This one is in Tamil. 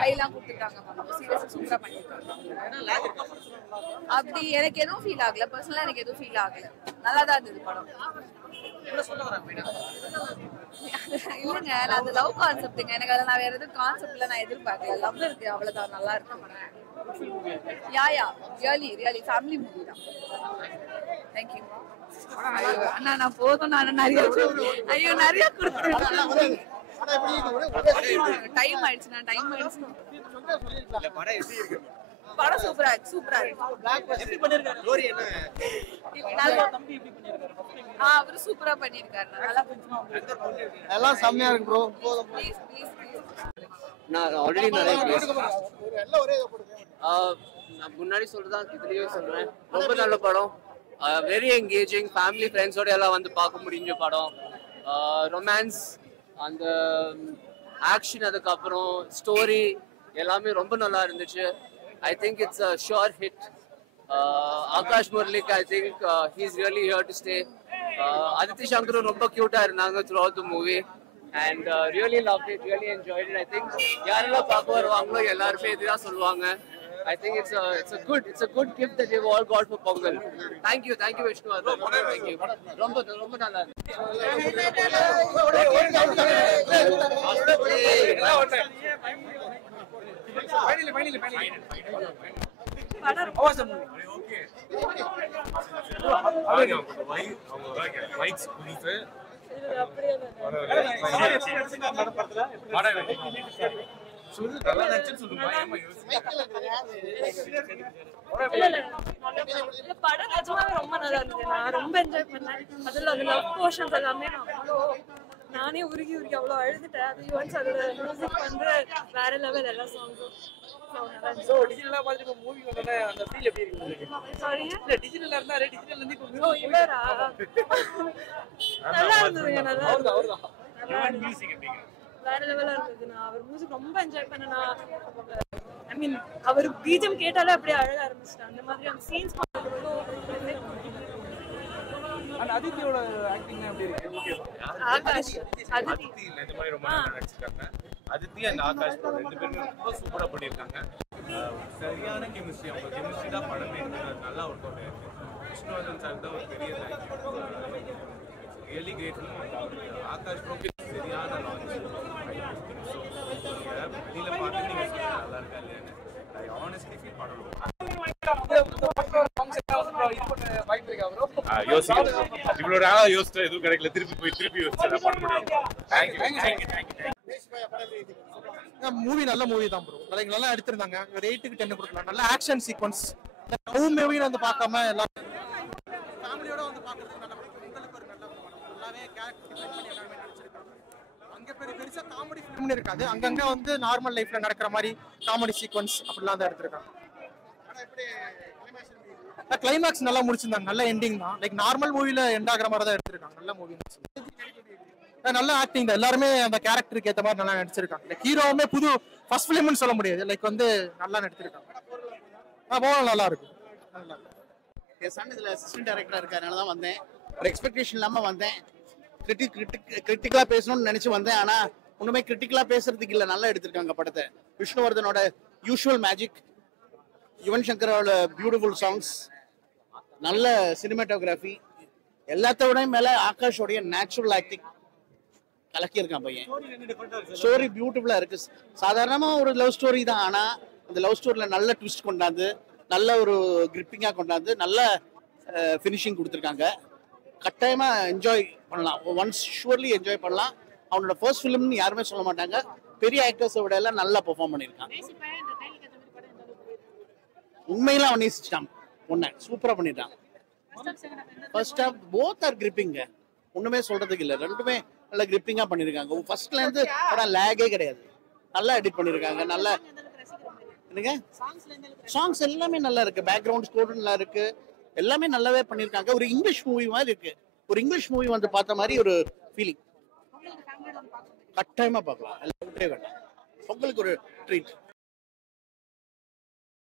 கையெல்லாம் கொடுத்துட்டாங்க சீரியஸா சூப்பரா பண்ணிருக்காங்க. அப்படி எனக்கு எதுவும் ஃபீல் ஆகல, பர்சனலா எனக்கு எதுவும் ஃபீல் ஆகல, நல்லா தான் இருந்தது படம். இல்லங்க, நான் அந்த லவ் கான்செப்ட்டுங்க, எனக்கு அதை நான் வேற எதுவும் கான்செப்ட்ல நான் எதிர்பார்க்கல. லவ் இருக்கு, அவ்வளவுதான், நல்லா இருக்கு. யா ரியலி ஃபேமிலி மூவி தான். தேங்க்யூ. அண்ணா நான் போதும், நான் நிறைய கொடுத்துருக்கேன். டைம் ஆயிடுச்சு. படம் சூப்பரா இருக்கு. அவரு சூப்பரா பண்ணிருக்காரு. எல்லாம் செம்மையா இருக்கு ப்ரோ. நான் ஆல்ரெடி நிறைய நான் முன்னாடி சொல்றதான் இதுலயும் சொல்றேன், ரொம்ப நல்ல படம். வெரி என்கேஜிங், ஃபேமிலி ஃப்ரெண்ட்ஸோட எல்லாம் வந்து பார்க்க முடிஞ்ச படம். ரொமான்ஸ், அந்த ஆக்ஷன், அதுக்கப்புறம் ஸ்டோரி எல்லாமே ரொம்ப நல்லா இருந்துச்சு. I think it's a sure hit. Akash Muralik, I think he's really here to stay. Aditi Shankar romba cute ah irundanga throughout the movie, and really loved it, really enjoyed it. I think yarella paaka varuvangalo ellarume idha solluvaanga. I think it's a good gift that we've all got for Pongal. Thank you Vishnu. Thank you. Romba nalla finally awesome movie. Okay mics புதுசு இது அப்படியே சொல்லு நல்லா நடிச்சு சொல்லுங்க. படம் நிஜமாவே ரொம்ப நல்லா இருந்துச்சு. நான் ரொம்ப என்ஜாய் பண்ணேன். அதுல அந்த லவ் போர்ஷன்ஸ் எல்லாமே நானே உருகி அவ்வளோ அழுதுட்டேன். அது ஈவன்ஸ் அதோட மியூசிக் வந்து வேற லெவல், எல்லா சாங்ஸும். சோ டிஜிட்டலா பாத்துட்டு மூவி வந்தனே அந்த ஃபீல் எப்படி இருக்கு உங்களுக்கு? சாரி, இல்ல டிஜிட்டலா இருந்தா டிஜிட்டல்ல இருந்து இப்போ இவரா நல்லா இருந்ததுங்க. நல்லா அவர்தான் மியூசிக் எப்படி வேற லெவலா இருந்தது. நான் அவர் மியூசிக் ரொம்ப என்ஜாய் பண்ணேன். ஐ மீன் அவர் பீஜம் கேட்டாலே அப்படியே அழக ஆரம்பிச்சிட்டேன். அந்த மாதிரி அந்த சீன்ஸ் அந்த அதித்தியோட ஆக்டிங் எப்படி இருக்கு? ஓகேவா? ஆகாஷ் அதித்தி இந்த மாதிரி ரொம்ப நல்லா நடிச்சிருக்காங்க. அதித்தி அண்ட் ஆகாஷ் ரெண்டு பேரும் ரொம்ப சூப்பரா பண்ணிருக்காங்க. சரியான கெமிஸ்ட்ரி, அவங்க கெமிஸ்ட்ரி தான் படமே நல்லா ஒர்க் அவுட் ஆயிருக்கு. விஷ்ணுவர்தன் சார் தான் ஒரு பெரிய ரியலி கிரேட்ஃபுல். ஆகாஷ் ப்ரோக்கு சரியான லான்ச். வெளியில பார்த்து நீங்க சொல்லுங்க நல்லா இருக்கா இல்லையான்னு. ஐ ஆனஸ்ட்லி ஃபீல் பண்ணணும். இவளோட யோசிச்சா எதுவும் கிடைக்கல, திருப்பி யோசிச்சு பண்ண முடியும். மூவி நல்ல மூவி தான் ப்ரோ. நல்லா எடுத்திருந்தாங்க. ஒரு 8க்கு 10 கொடுக்கலாம். நல்ல ஆக்ஷன் சீக்வன்ஸ். லவ் மூவின்னு வந்து பார்க்காம எல்லாம் ஃபேமிலியோட வந்து பார்க்கறதுக்கு நல்ல உங்களுக்கு ஒரு நல்ல நல்லாவே கேரக்டர் டிசைன் பண்ணி எல்லாமே நடிச்சிருக்காங்க. அங்க பெருசா காமெடி ஃபிலிம்னு இருக்காது. அங்கங்க வந்து நார்மல் லைஃப்ல நடக்கிற மாதிரி காமெடி சீக்வன்ஸ் அப்படிலாம் தான் எடுத்திருக்காங்க. கிளைமேக்ஸ் நல்லா முடிச்சிருந்தாங்க. நல்ல எண்டிங் தான். லைக் நார்மல் மூவில எண்ட் ஆகிற மாதிரி தான் எடுத்திருக்காங்க. நல்ல மூவி, நல்ல ஆக்டிங் தான். எல்லாருமே அந்த கேரக்டருக்கு ஏற்ற மாதிரி நல்லா நடிச்சிருக்காங்க. லைக் ஹீரோவுமே புது ஃபர்ஸ்ட் ஃபிலிம்னு சொல்ல முடியாது. லைக் வந்து நல்லா நடிச்சிருக்காங்க. போகலாம், நல்லா இருக்கும். என் சன் இதில் அசிஸ்டன்ட் டைரக்டராக இருக்கறனால தான் வந்தேன். ஒரு எக்ஸ்பெக்டேஷன் இல்லாமல் வந்தேன். கிரிட்டிக்கலாக பேசணும்னு நினச்சி வந்தேன். ஆனால் ஒன்றுமே கிரிட்டிக்கலாக பேசுறதுக்கு இல்லை, நல்லா எடுத்திருக்காங்க படத்தை. விஷ்ணுவர்தனோட யூஷுவல் மேஜிக், யுவன் சங்கரோட பியூட்டிஃபுல் சாங்ஸ், நல்ல சினிமாட்டோகிராஃபி, எல்லாத்தோட மேலே ஆகாஷோடைய நேச்சுரல் ஆக்டிங் கலக்கியிருக்கான் பையன். ஸ்டோரி பியூட்டிஃபுல்லாக இருக்கு. சாதாரணமாக ஒரு லவ் ஸ்டோரி தான், ஆனால் அந்த லவ் ஸ்டோரியில் நல்ல ட்விஸ்ட் கொண்டாந்து, நல்ல ஒரு கிரிப்பிங்காக கொண்டாந்து, நல்ல ஃபினிஷிங் கொடுத்துருக்காங்க. கட்டாயமாக என்ஜாய் பண்ணலாம். ஒன்ஸ் ஷுவர்லி என்ஜாய் பண்ணலாம். அவனோட ஃபர்ஸ்ட் ஃபிலிம்னு யாருமே சொல்ல மாட்டாங்க. பெரிய ஆக்டர்ஸை விட எல்லாம் நல்லா பெர்ஃபார்ம் பண்ணியிருக்கான். உண்மையில அவன் நேசிச்சிட்டான். பொண்ணை சூப்பராக பண்ணிட்டான். ஃபர்ஸ்ட் ஹாஃப் போத் ஆர் கிரிப்பிங்க. ஒன்றுமே சொல்றதுக்கு இல்லை, ரெண்டுமே நல்லா கிரிப்பிங்காக பண்ணியிருக்காங்க. ஃபர்ஸ்ட்ல இருந்து படம் லேகே கிடையாது. நல்லா எடிட் பண்ணியிருக்காங்க. நல்லா என்னங்க சாங்ஸ் எல்லாமே நல்லா இருக்கு. பேக்ரவுண்ட் ஸ்கோர் நல்லா இருக்கு. எல்லாமே நல்லாவே பண்ணியிருக்காங்க. ஒரு இங்கிலீஷ் மூவி மாதிரி இருக்கு. ஒரு இங்கிலீஷ் மூவி வந்து பார்த்த மாதிரி ஒரு ஃபீலிங். கட்டாயமா பார்க்கலாம். உங்களுக்கு ஒரு ட்ரீட்.